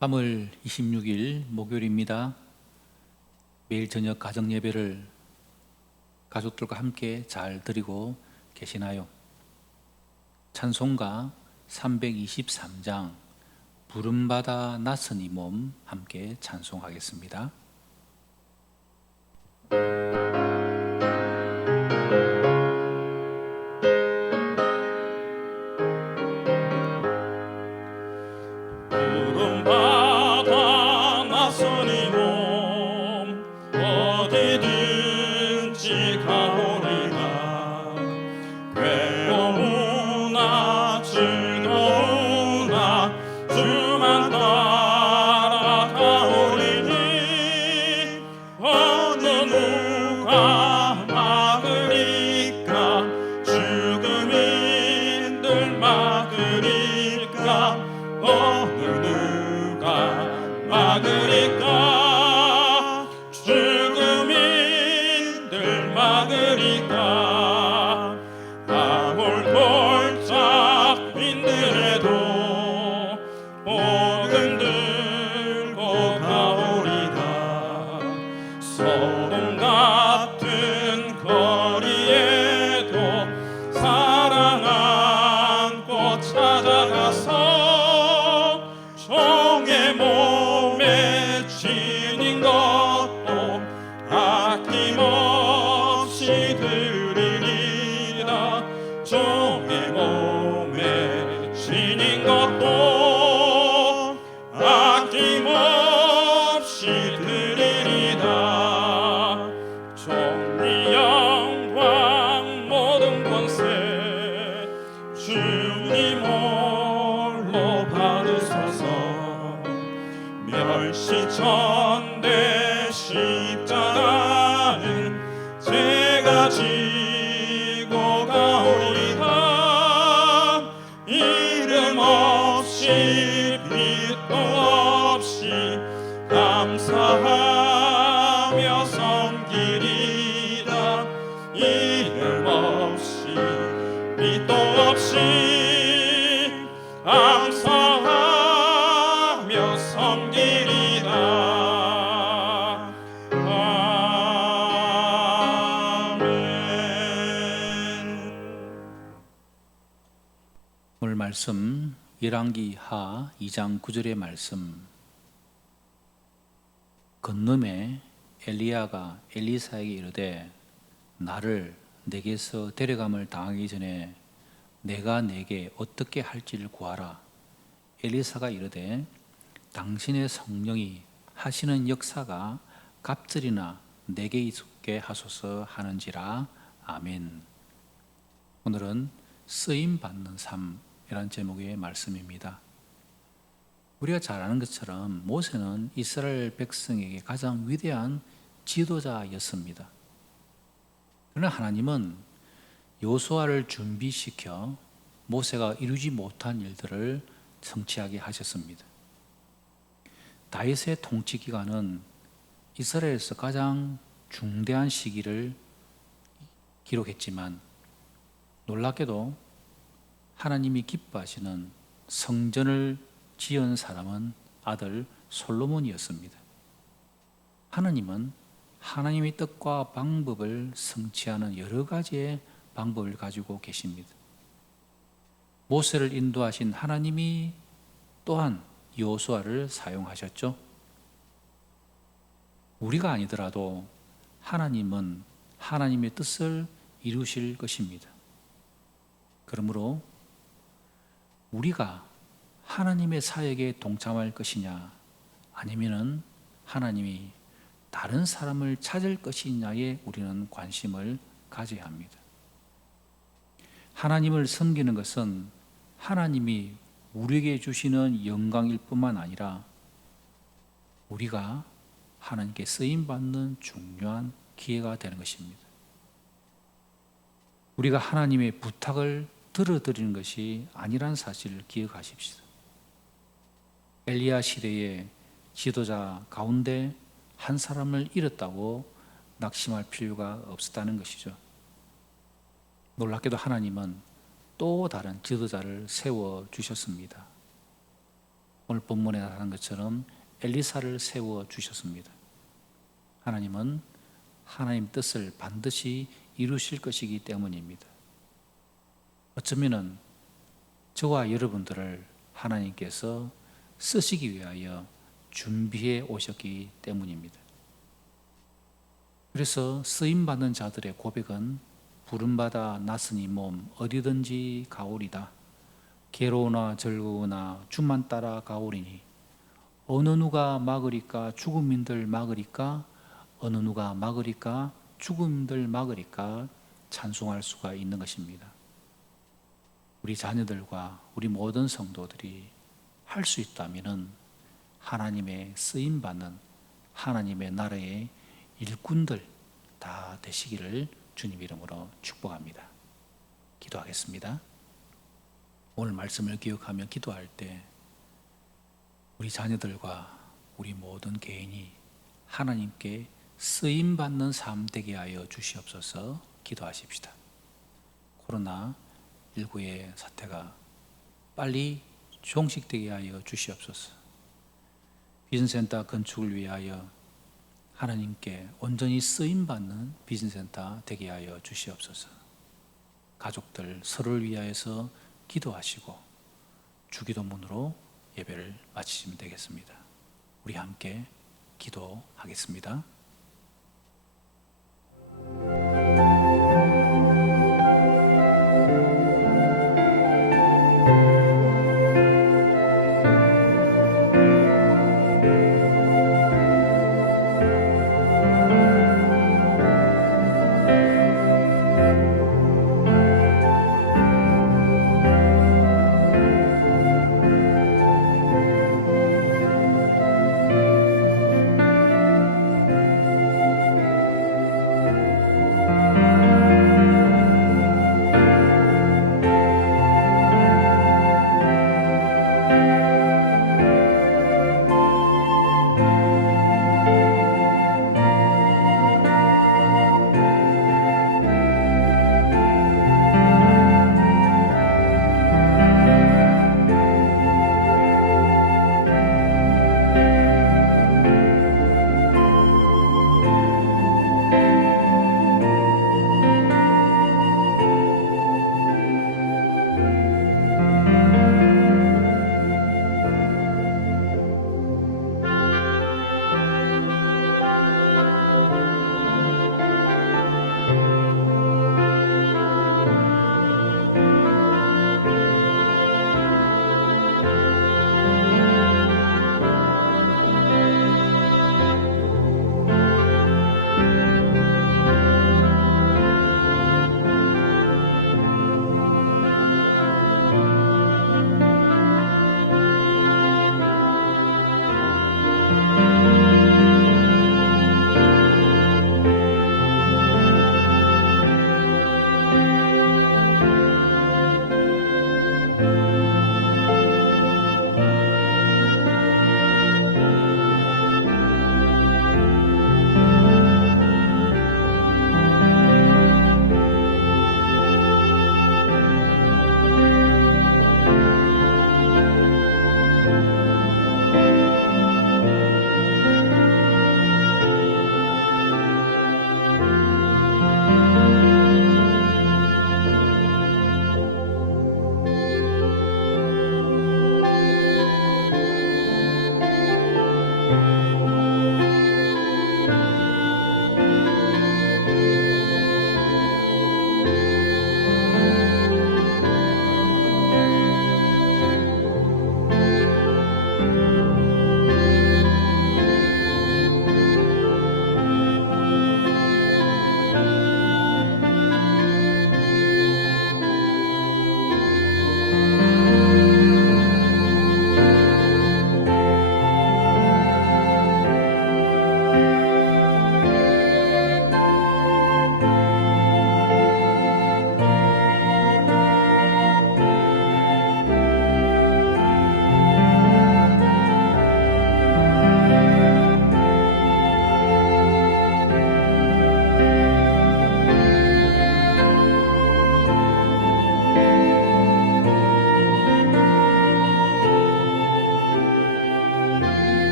3월 26일 목요일입니다. 매일 저녁 가정 예배를 가족들과 함께 잘 드리고 계시나요? 찬송가 323장 부름받아 낯선 이 몸 함께 찬송하겠습니다. 부름받아 낯선 이 몸 어디든지 가오리다. 괴로우나 즐거우나 주만 따라가오리니 어느 누가 막으리까. 죽음인들 막으리까. 어느 누가 막으리까. 죽음인들 막으리까. 아골골짝 힘들어도 복음 들고 가오리다. 소돔 같은 거리에도 사랑 안고 찾아가서 종의 몸에 지닌 것도 아낌없이 드리리라. 종의 몸에 지닌 것도 아낌없이 드리리라. 종이 영광 모든 권세 주님 홀로 받으소서. 멸시전대 십자가는 제가 지고 가오리다. 이름 없이 빛도 없이 감사하며 섬기리라. 이름 없이 빛도 없이 감사하며 섬기리라. 아멘. 오늘 말씀 열왕기 하 2장 9절의 말씀. 건너매 엘리야가 엘리사에게 이르되 나를 내게서 데려감을 당하기 전에 내가 내게 어떻게 할지를 구하라. 엘리사가 이르되 당신의 성령이 하시는 역사가 갑절이나 내게 있게 하소서 하는지라. 아멘. 오늘은 쓰임받는 삶이라는 제목의 말씀입니다. 우리가 잘 아는 것처럼 모세는 이스라엘 백성에게 가장 위대한 지도자였습니다. 그러나 하나님은 여호수아를 준비시켜 모세가 이루지 못한 일들을 성취하게 하셨습니다. 다윗의 통치 기간은 이스라엘에서 가장 중대한 시기를 기록했지만 놀랍게도 하나님이 기뻐하시는 성전을 지은 사람은 아들 솔로몬이었습니다. 하나님은 하나님의 뜻과 방법을 성취하는 여러 가지의 방법을 가지고 계십니다. 모세를 인도하신 하나님이 또한 여호수아를 사용하셨죠. 우리가 아니더라도 하나님은 하나님의 뜻을 이루실 것입니다. 그러므로 우리가 하나님의 사역에 동참할 것이냐, 아니면은 하나님이 다른 사람을 찾을 것이냐에 우리는 관심을 가져야 합니다. 하나님을 섬기는 것은 하나님이 우리에게 주시는 영광일 뿐만 아니라 우리가 하나님께 쓰임받는 중요한 기회가 되는 것입니다. 우리가 하나님의 부탁을 들어드리는 것이 아니란 사실을 기억하십시오. 엘리야 시대의 지도자 가운데 한 사람을 잃었다고 낙심할 필요가 없었다는 것이죠. 놀랍게도 하나님은 또 다른 지도자를 세워주셨습니다. 오늘 본문에 나타난 것처럼 엘리사를 세워 주셨습니다. 하나님은 하나님 뜻을 반드시 이루실 것이기 때문입니다. 어쩌면은 저와 여러분들을 하나님께서 쓰시기 위하여 준비해 오셨기 때문입니다. 그래서 쓰임받는 자들의 고백은 부름받아 났으니 몸 어디든지 가오리다. 괴로우나 즐거우나 주만 따라 가오리니 어느 누가 막으리까 죽음인들 막으리까 어느 누가 막으리까 죽음인들 막으리까 찬송할 수가 있는 것입니다. 우리 자녀들과 우리 모든 성도들이 할 수 있다면 하나님의 쓰임받는 하나님의 나라의 일꾼들 다 되시기를 주님 이름으로 축복합니다. 기도하겠습니다. 오늘 말씀을 기억하며 기도할 때 우리 자녀들과 우리 모든 개인이 하나님께 쓰임받는 삶 되게 하여 주시옵소서. 기도하십시다. 코로나19의 사태가 빨리 종식되게 하여 주시옵소서. 비전센터 건축을 위하여 하나님께 온전히 쓰임받는 비전센터 되게 하여 주시옵소서. 가족들 서로를 위하여서 기도하시고 주기도문으로 예배를 마치시면 되겠습니다. 우리 함께 기도하겠습니다.